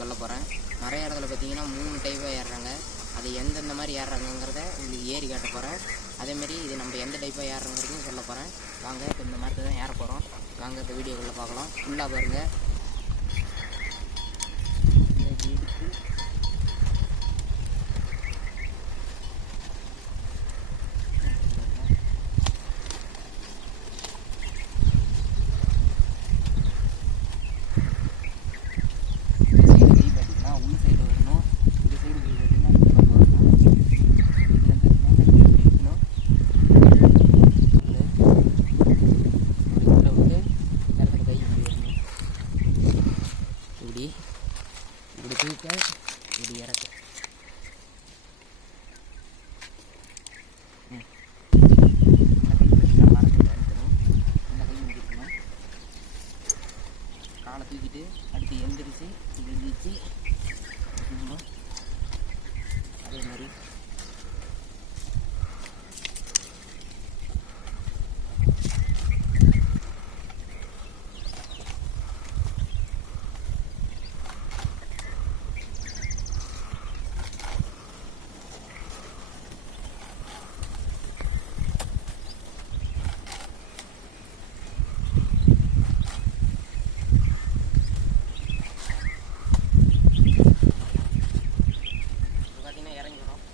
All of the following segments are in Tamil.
சொல்ல போகிறேன் மர ஏறதில் பார்த்தீங்கன்னா மூணு டைப்பாக ஏறுறாங்க. அது எந்தெந்த மாதிரி ஏறுறாங்கங்கிறத உங்களுக்கு ஏறி காட்ட போகிறேன் அதேமாரி இது நம்ம எந்த டைப்பாக ஏறுறோங்கிறதையும் சொல்ல போகிறேன் வாங்க இப்போ இந்த மாதிரி தான் ஏற போகிறோம் வாங்க இப்போ வீடியோக்குள்ளே பார்க்கலாம். ஃபுல்லாக பாருங்கள் இந்த வீடுக்கு இந்த சைடு கை பார்த்தீங்கன்னா உள் சைடு வரணும் இந்த சைடு கை பார்த்தீங்கன்னா இந்த பக்கம் வரணும் இதில் பார்த்தீங்கன்னா கட்டி இப்படி இருக்கணும் உள்ளே விட்டு இடத்துல கை இப்படி வரணும் இப்படி இப்படி தூக்க இப்படி இறக்க ம். இந்த கை பார்த்தீங்கன்னா மரத்தில் இருக்கணும் இந்த கை இப்படி இருக்கணும் காலை தூக்கிட்டு அடுத்து எந்திரிச்சு இது அதே மாதிரி இப்போ பார்த்தீங்கன்னா இறங்கி வரும்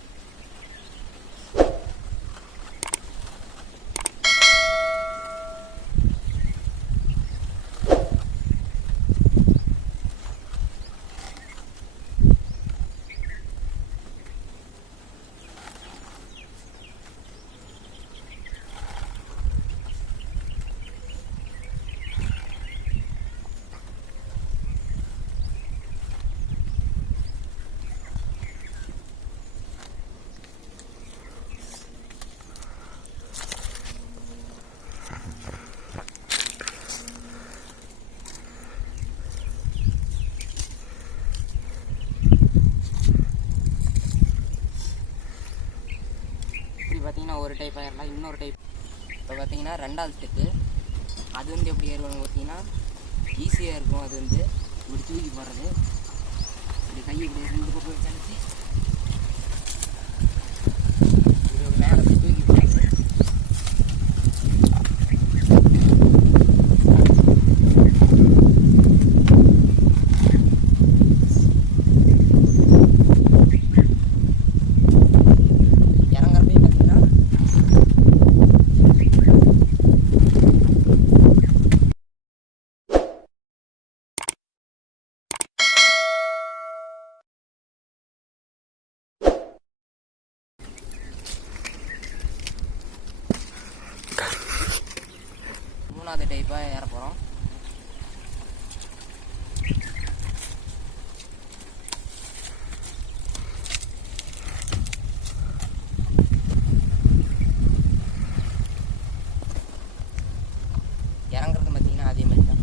இப்படி பார்த்தீங்கன்னா ஒரு டைப் ஏறலாம் இன்னொரு டைப் இப்போ பார்த்தீங்கன்னா ரெண்டாவது ஸ்டெப்பு அது வந்து எப்படி ஏறுவாங்க பார்த்தீங்கன்னா ஈஸியாக இருக்கும். அது வந்து இப்படி தூக்கி போடுறது. இப்படி கை இப்படி ரெண்டு பக்கம் வச்சு அழுத்தி இப்படி மேலே போய் தூக்கி போடுறது இறங்குறப்பே பார்த்தீங்கன்னா மூணாவது டைப்பாக ஏற போகிறோம் இறங்குறது பார்த்தீங்கன்னா அதே மாதிரி தான்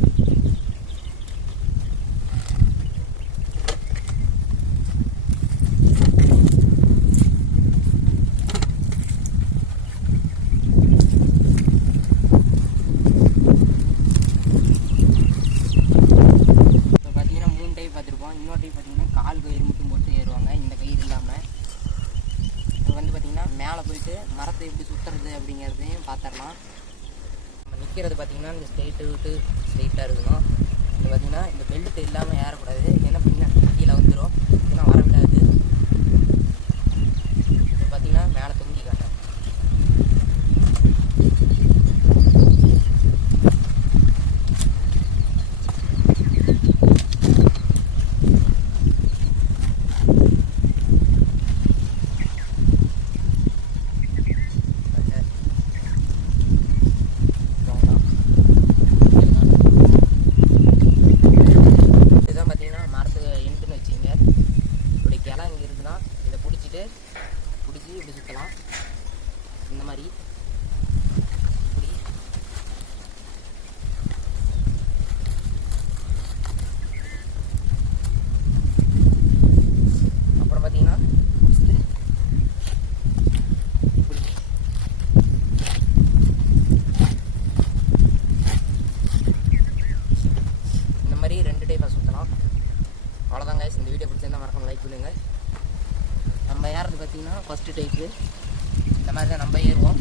இப்போ பார்த்தீங்கன்னா மூணு டைப் இன்னொரு பார்த்தீங்கன்னா கால் கயிறு மட்டும் போட்டு ஏறுவாங்க. இந்த கயிறு இல்லாமல் இப்போ வந்து பார்த்திங்கன்னா மேலே போயிட்டு மரத்தை எப்படி சுற்றுறது அப்படிங்கிறதையும் பார்த்துடலாம் நம்ம நிற்கிறது பார்த்தீங்கன்னா இந்த ஸ்ட்ரெயிட்டு விட்டு ஸ்ட்ரெயிட்டாக இருக்கணும். இது பார்த்தீங்கன்னா இந்த பெல்ட்டு இல்லாமல் ஏறக்கூடாது. ஏன்னா பார்த்திங்கன்னா கீழே வந்துடும் இதெல்லாம் வர விடாது. மாதிரி. அப்புறம் பார்த்தீங்கன்னா இந்த மாதிரி ரெண்டு டைப்பாக சுற்றலாம் அவ்வளோதாங்க இந்த வீடியோ பிடிச்சிருந்தா மறக்காமல் லைக் பண்ணுங்கள் நம்ம ஏறது பார்த்தீங்கன்னா ஃபஸ்ட்டு டைப்பு இந்த மாதிரி தான் நம்ம ஏறுவோம்.